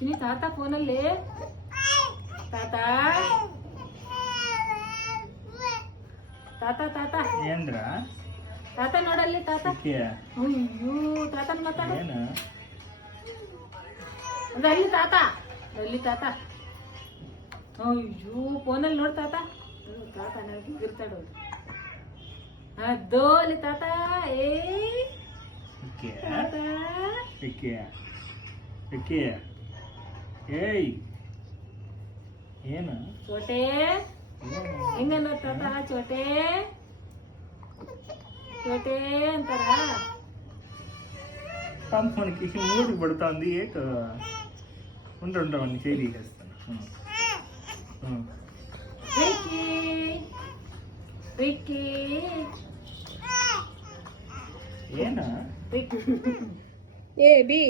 ಚಿನಿ ತಾತ ಫೋನಲ್ಲಿ ತಾತ ತಾತ ತಾತ ಏನ್ರ ತಾತ ನೋಡಲ್ಲಿ ತಾತ ಅಯ್ಯೋ ತಾತನ ಮಾತಾಡ ಅಲ್ಲಿ ತಾತ ಅಲ್ಲಿ ತಾತ ಅಯ್ಯೋ ಫೋನಲ್ಲಿ ನೋಡ್ ತಾತ ತಾತ ಇರ್ತಾಡ ಅದೋಲಿ ತಾತ ಏ ತಾತ ಏಯ್ ಏನು ಚೋಟೆ ಹೆಂಗ ತಾತ ಚೋಟೆ చోటే అంటారా మనకి మూడు పడుతుంది ఏట ఉండవన్నీ చేయి తీసేస్తాను రిక్కీ రిక్కీ ఏనా ఏ బి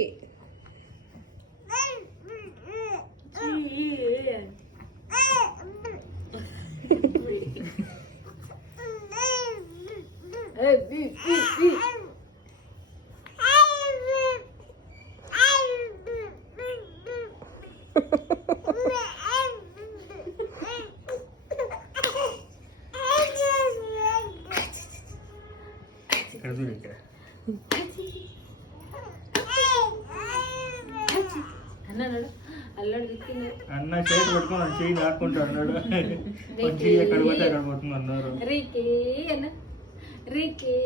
అన్న చేతి పట్టుకుని చెయ్యి నాకుంటా అన్నాడు చెయ్యి ఎక్కడ పోతే అక్కడ పోతుంది అన్నారు.